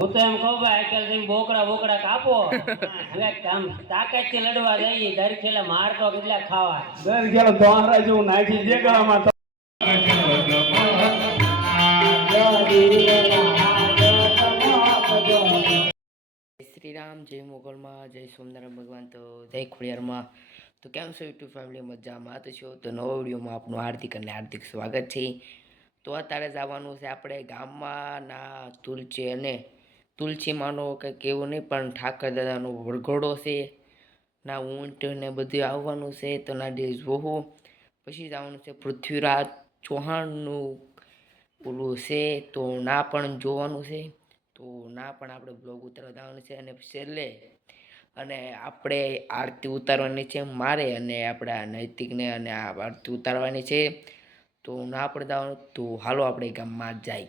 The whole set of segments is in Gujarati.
હું તો એમ કહું ભાઈ આજકાલ તમે બોકડા બોકડા કાપો. હવે આમ તાકાતથી લડવા જઈએ દર ખેલે માર તો કેટલા ખાવા. દર ગેલો દોહરા જેવું નાખી જે ગળામાં શ્રી રામ જય મોગલમાં જય સોમનારાયણ ભગવાન. તો જય ખોડિયારમાં તો કેમ છો યુટ્યુબ ફેમિલી મજામાં? તો છો તો નવો વિડીયોમાં આપનું હાર્દિક અને હાર્દિક સ્વાગત છે. તો અત્યારે જવાનું છે આપણે ગામમાં ના તુલસી અને તુલસીમાંનો કંઈક એવું નહીં, પણ ઠાકર દાદાનો વરઘોડો છે. ના ઊંટ ને બધું આવવાનું છે. તો ના ડે જોવું પછી જવાનું છે પૃથ્વીરાજ ચૌહાણનું ઓલું છે. તો ના પણ જોવાનું છે. તો ના પણ આપણે બ્લોગ ઉતારવા જવાનું છે. અને છેલ્લે અને આપણે આરતી ઉતારવાની છે મારે અને આપણા નૈતિકને અને આ આરતી ઉતારવાની છે. તો ના પડતા તો હાલો આપણે ગામમાં જાય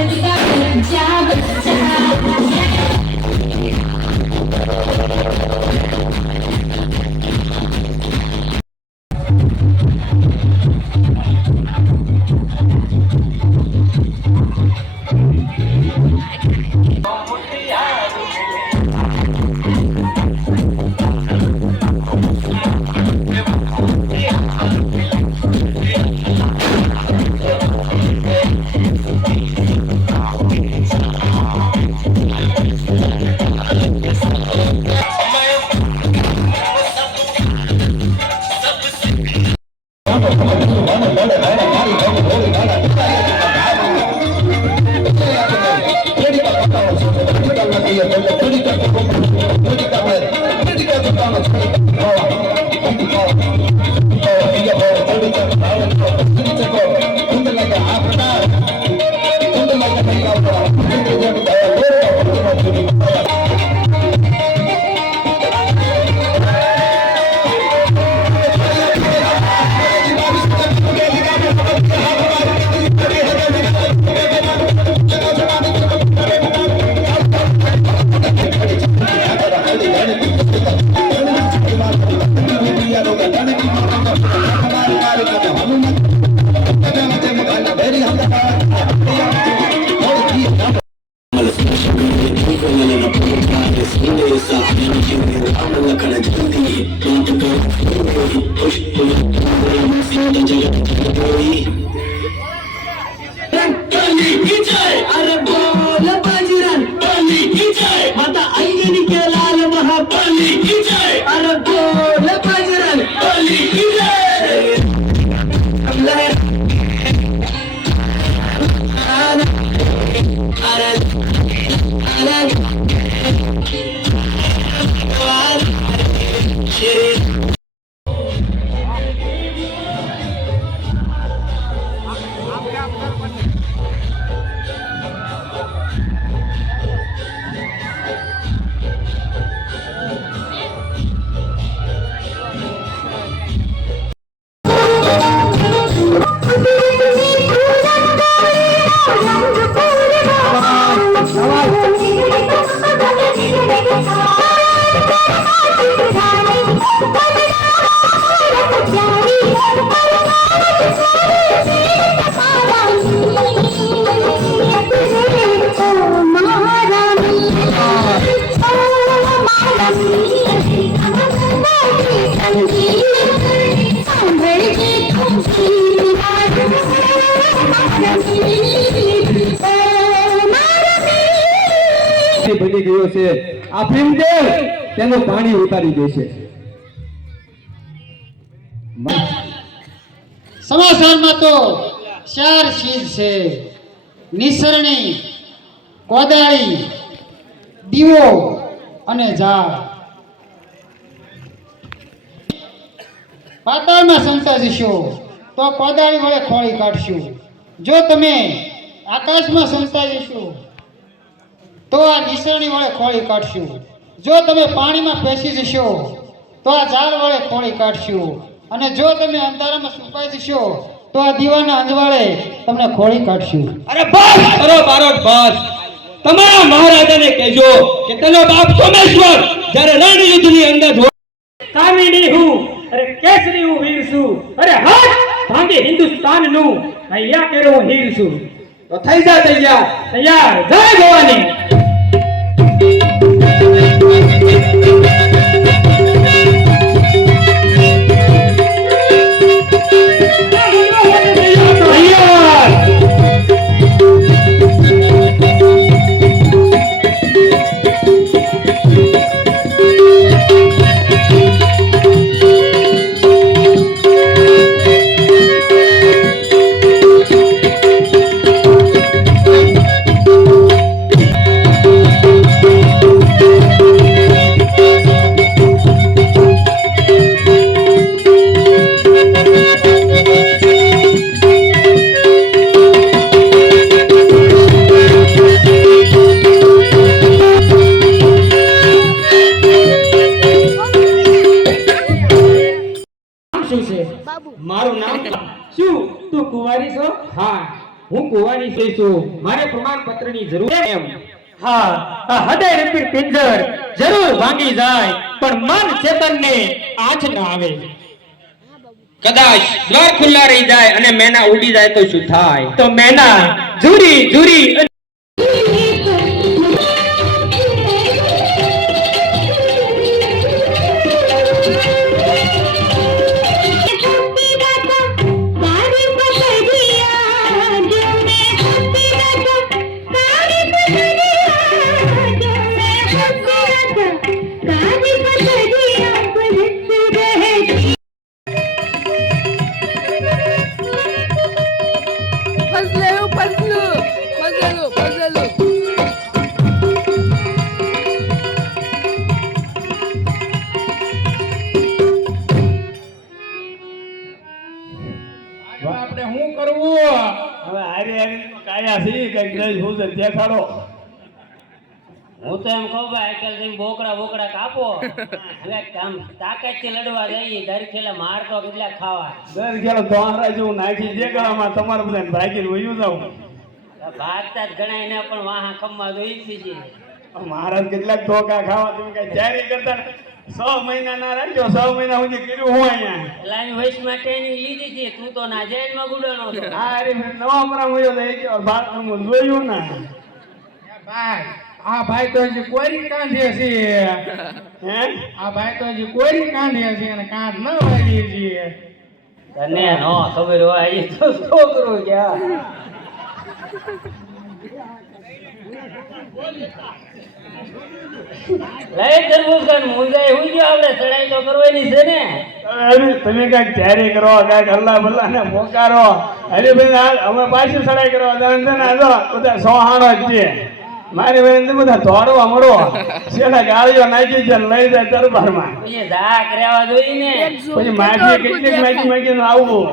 Everybody got a job, a job. બની ગયો છે. આ ભીમદેવ તેનું પાણી ઉતારી દે છે. સમાસારમાં તો ચાર ચીજ છે. નિસરણી, કોદાળી, દીવો અને ઝાડ. પાતાળમાં સંતાજીશો તો કોદાળી વડે ખોળી કાઢશું. જો તમે આકાશમાં સંતાજીશો તો આ નિસરણી વડે ખોળી કાઢશું. જો તમે પાણીમાં પેસી જશો, તો આ ઝાડ વડે ખોળી કાઢશું. અને જો તમે અંધારામાં સુપાઈ જશો, તો આ દીવાના અંજવાળે તમને ખોળી કાઢશું. અરે બસ, અરે બારો બસ. તમારા મહારાજાને કહેજો કે તેનો બાપ સોમેશ્વર, જ્યારે રણ યુદ્ધની અંદર અરે કેસરી હું વીર છું અરે હાથ ભાંગે હિન્દુસ્તાનનું અહીંયા કેરો હું હીર છું તો થઈ જા તૈયાર. તૈયાર. જય ભવાની હા કુંવારી છે છું. મારે પ્રમાણપત્રની જરૂર છે. એમ. હા આ હૃદય રૂપી પિંજર જરૂર ભાંગી જાય પણ મન ચેતનને આંચ ન આવે. કદાચ દ્વાર ખુલ્લા રહી જાય અને મેના ઉડી જાય તો શું થાય? તો મેના જુરી જુરી છે શું છે? દેખાડો. હું તો એમ કહું ભાઈ આજકાલ તમે બોકડા બોકડા કાપો. હવે આમ તાકાતથી લડવા જઈએ દર ખેલે માર તો કેટલા ખાવા. દર ખેલો તમારા જેવું નાખી જે ગળામાં તમારે બધાને ભાગી વયું જાઉં. ભાગતા જ ગણાય ને પણ વાહા ખમવા જોઈ જ છે. મહારાજ કેટલાક ધોકા ખાવા તમે કઈ તૈયારી કરતા છ મહિના ના રાખ્યો છ મહિના સુધી કર્યું હું અહીંયા. એટલે આની વૈશ માટે એની લીધી છે તું તો ના જાય માં ગુડાનો હતો હા હારી મેં નવા મરા મળ્યો તો એક બાર ભાગ હું જોયું ના? ભાઈ આ ભાઈ તો હજી કોરી કાંધે છે. હે? આ ભાઈ તો હજી કોરી કાંધે છે અને કાંધ ન વાગી છે તને નો ખબર હોય તો છોકરો ક્યાં લઈ તરબૂચ ખાન મુંજાય હું જો આપણે ચડાઈ તો કરવાની છે ને. અરે તમે કંઈક તૈયારી કરો કંઈક હલ્લા બલ્લા ને મોકારો અરે ભાઈ અમે પાછી સડાઈ કરવા જવાનું છે ને આ જો બધા સોહાણો જ છે. મારી બેન બધા દોડવા મળો. છેલ્લા ગાળીઓ નાખી છે લઈ જાય દરબારમાં. ધાક રહેવા જોઈએ ને. પછી માફી કેટલીક માગી માગીને આવવું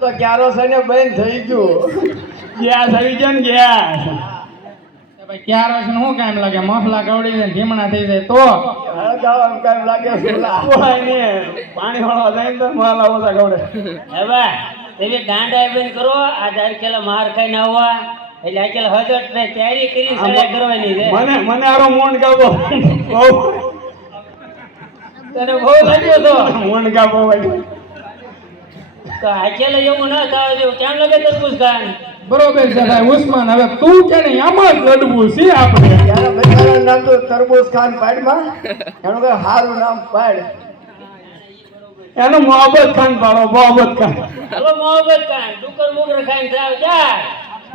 તો ક્યારો છે બેન થઈ ગયું. ગેસ આવી ગયો ને ગેસ. ક્યારે છે શું કામ લાગે? મફલા કવડી જાય ધીમણા થઈ જાય તો? પાણી વાળવા જાય ને તો માલા ઓછા ગવડે. હવે એવી ગાંડા બંધ કરો. આ ધાર ખેલા માર ખાઈને આવવા. એટલે આ ખેલા હજટ ને તૈયારી કરી ચડાઈ કરવાની છે. મને મને આરો મોણ ગાવો. તને બહુ લાગ્યો તો? મોણ ગાવો ભાઈ. તો આ ખેલા એવું ના થાવ જેવું. કેમ લાગે તરબૂજ ખાન બરોબર છે ભાઈ ઉસ્માન હવે તું કે નહીં આમાં જ લડવું છે આપણે. ત્યારે બધાનું નામ તો તરબૂચ ખાન પાડમાં. એનું કઈ સારું નામ પાડ. એનું મોહબ્બત ખાન પાડો મોહબ્બત ખાન. હલો મોહબ્બત ખાન ડુકર મુકર ખાઈને જાવ જા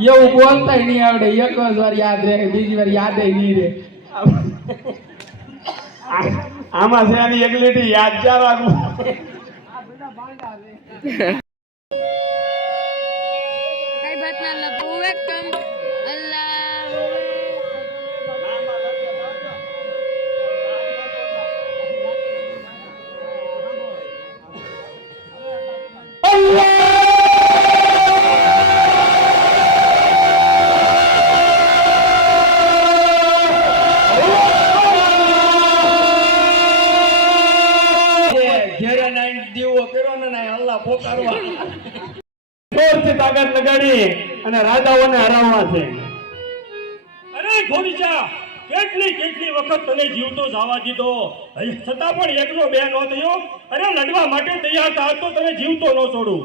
એવું બોલતા નહીં આવડે એક જ વાર યાદ રહે બીજી વાર યાદ નહીં રહે. આમાં છે આની એક લીટી યાદ જા રાખવું? કઈ બાત ના જોરથી તાકાત લગાડી અને રાજાઓને હરાવવા છે. અરે ખોરીચા કેટલી કેટલી વખત તને જીવતો જવા દીધો? છતાં પણ એકનો બે નો થયો? અરે લડવા માટે તૈયાર થા તો તને જીવતો ન છોડું.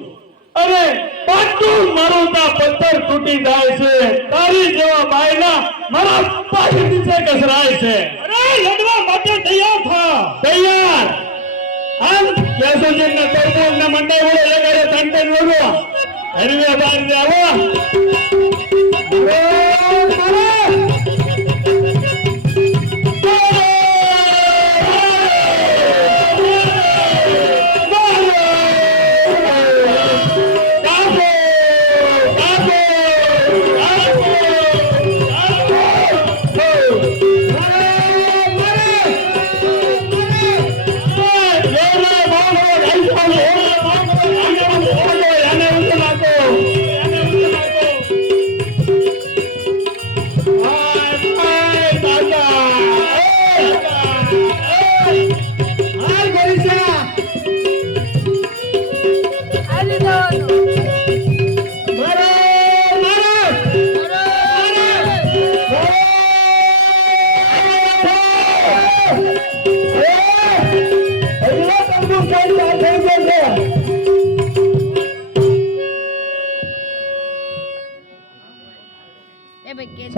અરે પાટું મારું તા પથ્થર તૂટી જાય છે. તારી જેવા બાયના મારા પાછી નીચે કસરાય છે. અરે લડવા માટે તૈયાર થા. તૈયાર. આમ કેશોજી ને તરબૂજ ને મંડાઈ વડે લગાડે ત્રણ Hadi yapar devam.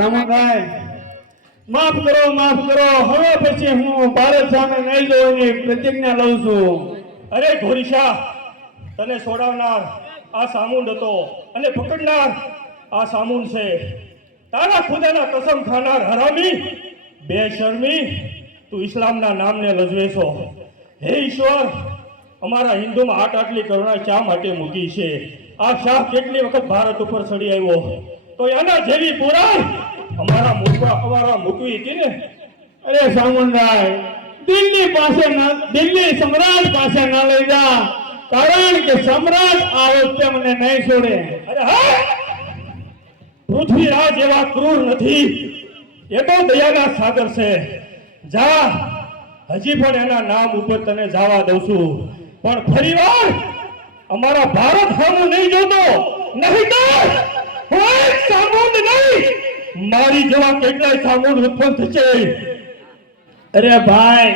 સામુભાઈ માફ કરો માફ કરો. હવે પછી હું ભારત સામે નહીં જોવાની પ્રતિજ્ઞા લઉં છું. અરે ઘોરીશા તને છોડાવનાર આ સામુંડ હતો અને પકડનાર આ સામુંડ છે. તારા ખુદાના કસમ ખાનાર હરામી બે શર્મી તું ઇસ્લામના નામને લજવે છો હે ઈશ્વર, અમારા હિન્દુમાં આટ આટલી કરુણા શા માટે મૂકી છે? આ શાહ કેટલી વખત ભારત ઉપર ચડી આવ્યો? તો એના જેવી પુરાણ અમારા મુકવા અમારા મૂકવી હતી ને? અરે સામુંડાઈ દિલ્હી પાસે ના દિલ્હી સમ્રાટ પાસે ના લઈ જા. કારણ કે સમ્રાટ આવે તે મને નહીં છોડે. અરે હા! પૃથ્વીરાજ એવા ક્રૂર નથી. એ તો દયાના સાગર છે. જા, હજી પણ એના નામ ઉપર તને જવા દઉં છું. પણ ફરીવાર અમારા ભારત સામું નહીં જોતો. નહીં તો એક સામુંડ નહીં. મારી જેવા કેટલાય સામુંડ ઉત્પન્ન થશે? અરે ભાઈ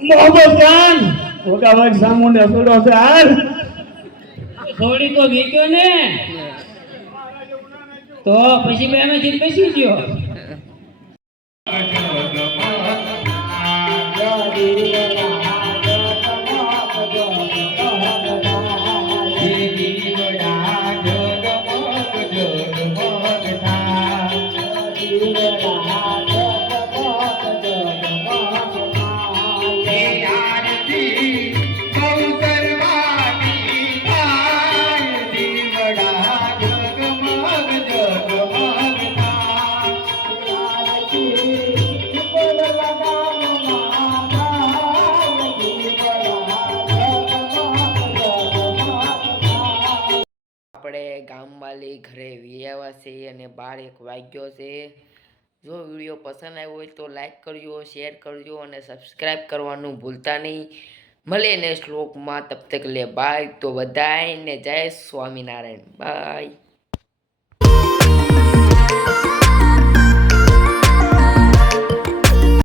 મોહબ્બત ખાન! ઓકા ભાઈ સામુંડે છોડ્યો છે હાલ! થોડી તો વીક્યો ને? તો પછી બે અમે જીત બેસી ગયો. ગામવાલી ઘરે વિયાવા છે અને બાર એક વાગ્યો છે. જો વીડિયો પસંદ આવ્યો હોય તો લાઈક કરજો, શેર કરજો અને સબસ્ક્રાઈબ કરવાનું ભૂલતા નહીં. મળે ને શ્લોકમાં તબ તક લે બાય તો બધાને જય સ્વામિનારાયણ. બાય